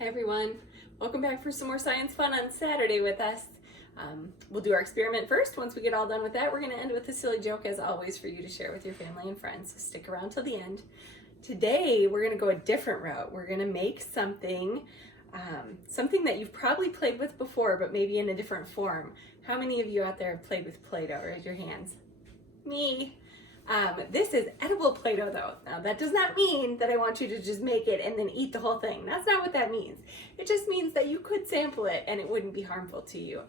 Hi everyone, welcome back for some more science fun on Saturday with us. We'll do our experiment first. Once we get all done with that, we're going to end with a silly joke as always for you to share with your family and friends, so stick around till the end. Today we're going to go a different route. We're going to make something that you've probably played with before, but maybe in a different form. How many of you out there have played with Play-Doh? Raise your hands. Me. This is edible Play-Doh though. Now that does not mean that I want you to just make it and then eat the whole thing. That's not what that means. It just means that you could sample it and it wouldn't be harmful to you.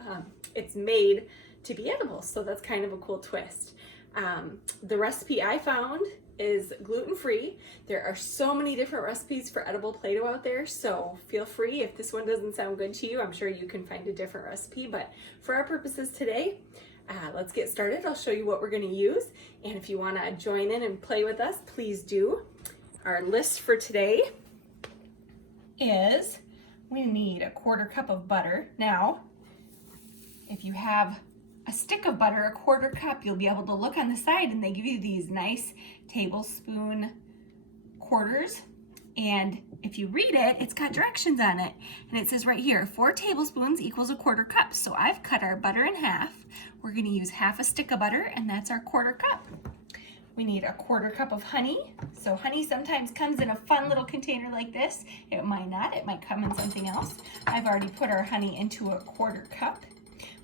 It's made to be edible, so that's kind of a cool twist. The recipe I found is gluten-free. There are so many different recipes for edible Play-Doh out there, so feel free. If this one doesn't sound good to you, I'm sure you can find a different recipe, but for our purposes today, let's get started. I'll show you what we're going to use, and if you want to join in and play with us, please do. Our list for today is we need a 1/4 cup of butter. Now, if you have a stick of butter, a 1/4 cup, you'll be able to look on the side and they give you these nice tablespoon quarters. And if you read it, it's got directions on it. And it says right here, 4 tablespoons equals a 1/4 cup. So I've cut our butter in half. We're gonna use half a stick of butter, and that's our 1/4 cup. We need a 1/4 cup of honey. So honey sometimes comes in a fun little container like this. It might not, it might come in something else. I've already put our honey into a 1/4 cup.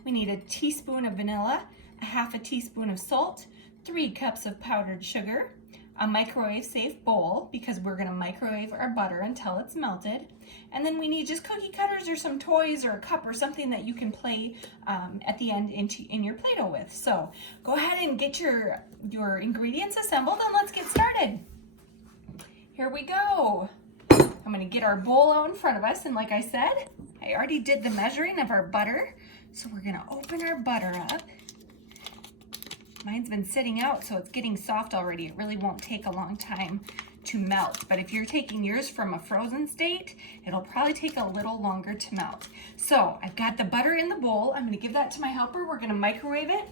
We need a teaspoon of vanilla, a half a teaspoon of salt, 3 cups of powdered sugar, a microwave safe bowl because we're gonna microwave our butter until it's melted. And then we need just cookie cutters or some toys or a cup or something that you can play at the end in your Play-Doh with. So go ahead and get your ingredients assembled and let's get started. Here we go. I'm gonna get our bowl out in front of us, and like I said, I already did the measuring of our butter. So we're gonna open our butter up. Mine's been sitting out, so it's getting soft already. It really won't take a long time to melt, but if you're taking yours from a frozen state, it'll probably take a little longer to melt. So I've got the butter in the bowl. I'm gonna give that to my helper. We're gonna microwave it.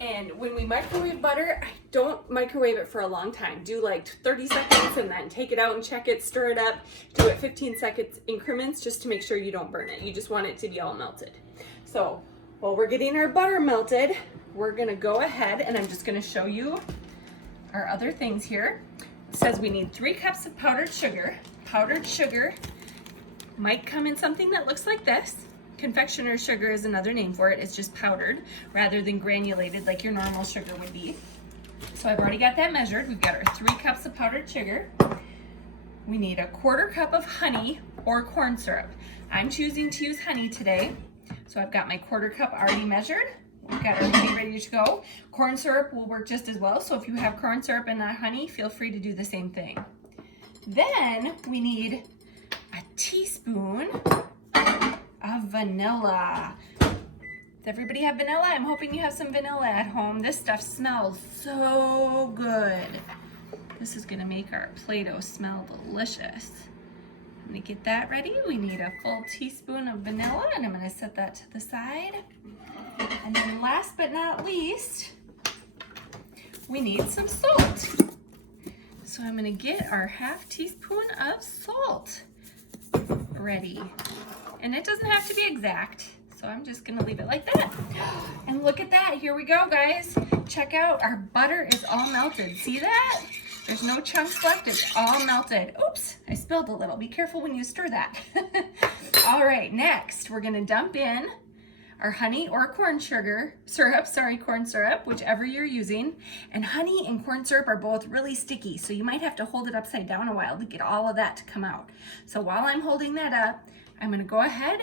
And when we microwave butter, I don't microwave it for a long time. Do like 30 seconds and then take it out and check it, stir it up. Do it 15 seconds increments just to make sure you don't burn it. You just want it to be all melted. So while we're getting our butter melted, we're gonna go ahead and I'm just gonna show you our other things here. It says we need 3 cups of powdered sugar. Powdered sugar might come in something that looks like this. Confectioner's sugar is another name for it. It's just powdered rather than granulated like your normal sugar would be. So I've already got that measured. We've got our 3 cups of powdered sugar. We need a 1/4 cup of honey or corn syrup. I'm choosing to use honey today. So I've got my 1/4 cup already measured. We've got our honey ready to go. Corn syrup will work just as well. So if you have corn syrup and not honey, feel free to do the same thing. Then we need a teaspoon of vanilla. Does everybody have vanilla? I'm hoping you have some vanilla at home. This stuff smells so good. This is gonna make our Play-Doh smell delicious. I'm gonna get that ready. We need a full teaspoon of vanilla, and I'm gonna set that to the side. And then last but not least, we need some salt. So I'm gonna get our half teaspoon of salt ready. And it doesn't have to be exact, so I'm just gonna leave it like that. And look at that, here we go, guys. Check out, our butter is all melted. See that? There's no chunks left, it's all melted. Oops, I spilled a little. Be careful when you stir that. All right, next, we're gonna dump in our honey or corn syrup, whichever you're using. And honey and corn syrup are both really sticky, so you might have to hold it upside down a while to get all of that to come out. So while I'm holding that up, I'm gonna go ahead.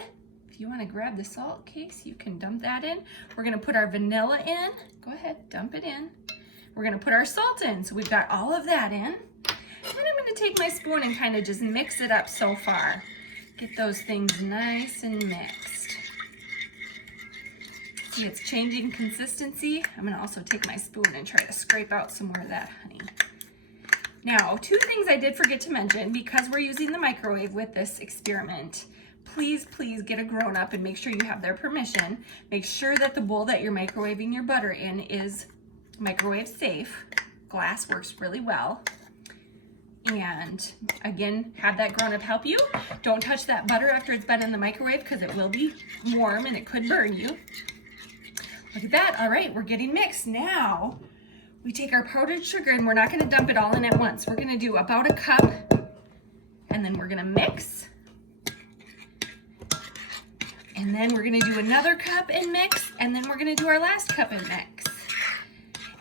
If you wanna grab the salt case, you can dump that in. We're gonna put our vanilla in. Go ahead, dump it in. We're gonna put our salt in. So we've got all of that in. And I'm gonna take my spoon and kind of just mix it up so far. Get those things nice and mixed. See, it's changing consistency. I'm gonna also take my spoon and try to scrape out some more of that honey. Now, 2 things I did forget to mention because we're using the microwave with this experiment. Please get a grown-up and make sure you have their permission. Make sure that the bowl that you're microwaving your butter in is microwave safe. Glass works really well. And again, have that grown-up help you. Don't touch that butter after it's been in the microwave because it will be warm and it could burn you. Look at that. All right, we're getting mixed. Now we take our powdered sugar and we're not going to dump it all in at once. We're going to do about a cup and then we're going to mix. And then we're going to do another cup and mix, and then we're going to do our last cup and mix.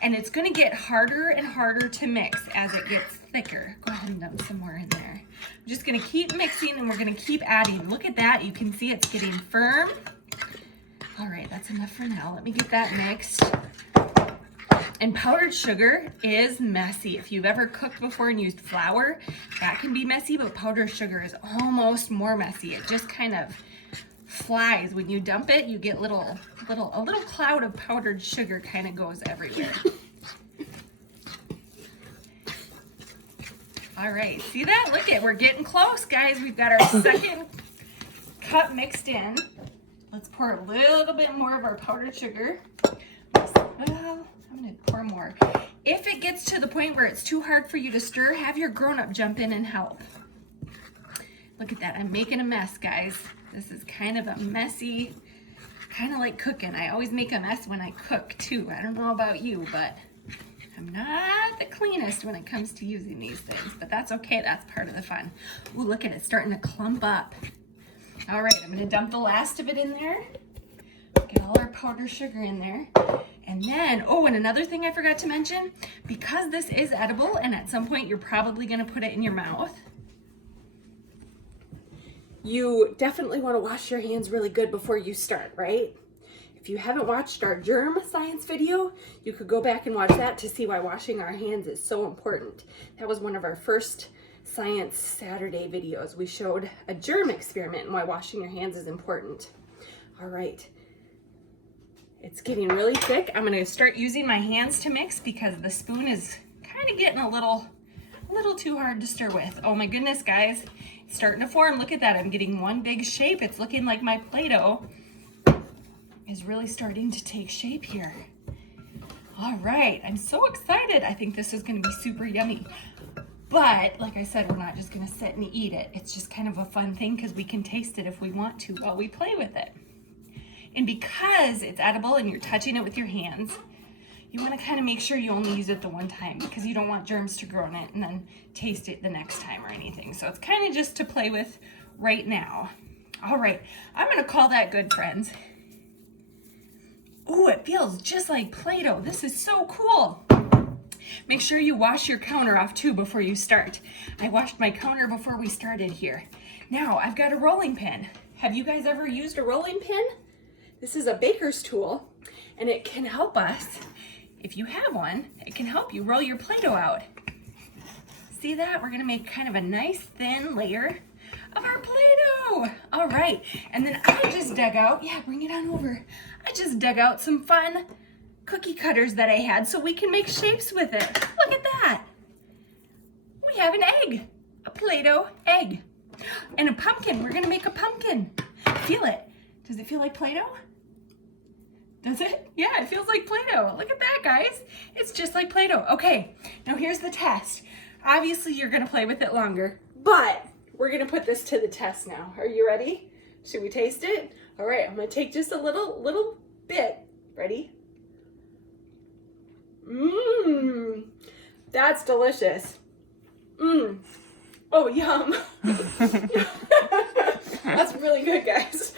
And it's going to get harder and harder to mix as it gets thicker. Go ahead and dump some more in there. I'm just going to keep mixing and we're going to keep adding. Look at that. You can see it's getting firm. All right, that's enough for now. Let me get that mixed. And powdered sugar is messy. If you've ever cooked before and used flour, that can be messy, but powdered sugar is almost more messy. It just kind of flies. When you dump it, you get a little cloud of powdered sugar kind of goes everywhere. All right, see that? Look it, we're getting close, guys. We've got our second cup mixed in. Let's pour a little bit more of our powdered sugar. Well, I'm gonna pour more. If it gets to the point where it's too hard for you to stir, have your grown-up jump in and help. Look at that, I'm making a mess, guys. This is kind of a messy, kind of like cooking. I always make a mess when I cook too. I don't know about you, but I'm not the cleanest when it comes to using these things, but that's okay. That's part of the fun. Ooh, look at it starting to clump up. All right, I'm gonna dump the last of it in there. Get all our powdered sugar in there. And then, oh, and another thing I forgot to mention, because this is edible and at some point you're probably gonna put it in your mouth, you definitely want to wash your hands really good before you start, right? If you haven't watched our germ science video, you could go back and watch that to see why washing our hands is so important. That was one of our first Science Saturday videos. We showed a germ experiment and why washing your hands is important. All right, it's getting really thick. I'm going to start using my hands to mix because the spoon is kind of getting a little too hard to stir with. Oh my goodness, guys. It's starting to form. Look at that. I'm getting one big shape. It's looking like my Play-Doh is really starting to take shape here. All right. I'm so excited. I think this is going to be super yummy. But like I said, we're not just going to sit and eat it. It's just kind of a fun thing because we can taste it if we want to while we play with it. And because it's edible and you're touching it with your hands, you want to kind of make sure you only use it the one time because you don't want germs to grow in it and then taste it the next time or anything. So it's kind of just to play with right now. All right, I'm going to call that good, friends. Oh, it feels just like Play-Doh. This is so cool. Make sure you wash your counter off too before you start. I washed my counter before we started here. Now I've got a rolling pin. Have you guys ever used a rolling pin? This is a baker's tool and it can help us. If you have one, it can help you roll your Play-Doh out. See that? We're gonna make kind of a nice thin layer of our Play-Doh. All right, and then I just dug out, yeah, bring it on over. I just dug out some fun cookie cutters that I had so we can make shapes with it. Look at that. We have an egg, a Play-Doh egg. And a pumpkin, we're gonna make a pumpkin. Feel it. Does it feel like Play-Doh? Does it? Yeah, it feels like Play-Doh. Look at that, guys. It's just like Play-Doh. Okay, now here's the test. Obviously, you're gonna play with it longer, but we're gonna put this to the test now. Are you ready? Should we taste it? All right, I'm gonna take just a little bit. Ready? Mmm, that's delicious. Mmm, oh, yum. That's really good, guys.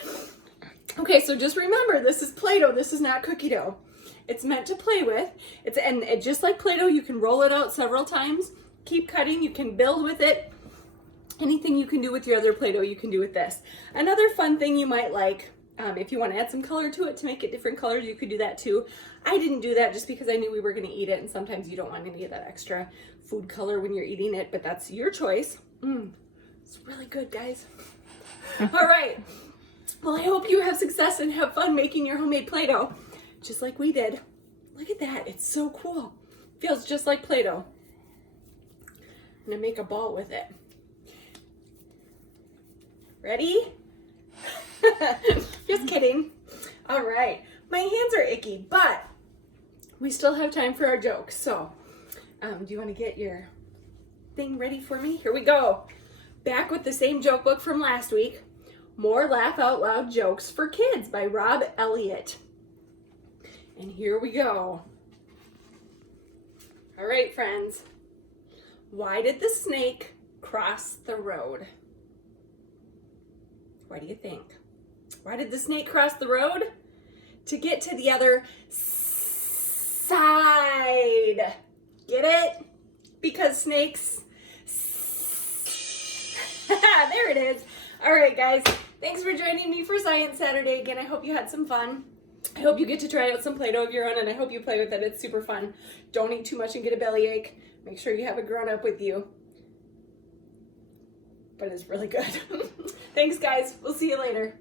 Okay, so just remember, this is Play-Doh. This is not cookie dough. It's meant to play with. And just like Play-Doh, you can roll it out several times. Keep cutting. You can build with it. Anything you can do with your other Play-Doh, you can do with this. Another fun thing you might like, if you want to add some color to it to make it different colors, you could do that too. I didn't do that just because I knew we were going to eat it, and sometimes you don't want any of that extra food color when you're eating it, but that's your choice. It's really good, guys. All right. Well, I hope you have success and have fun making your homemade Play-Doh, just like we did. Look at that. It's so cool. Feels just like Play-Doh. I'm going to make a ball with it. Ready? Just kidding. All right. My hands are icky, but we still have time for our jokes. So, do you want to get your thing ready for me? Here we go. Back with the same joke book from last week. More Laugh Out Loud Jokes for Kids by Rob Elliott. And here we go. All right, friends. Why did the snake cross the road? What do you think? Why did the snake cross the road? To get to the other side. Get it? Because snakes. There it is. All right, guys. Thanks for joining me for Science Saturday again. I hope you had some fun. I hope you get to try out some Play-Doh of your own, and I hope you play with it. It's super fun. Don't eat too much and get a bellyache. Make sure you have a grown-up with you. But it's really good. Thanks, guys. We'll see you later.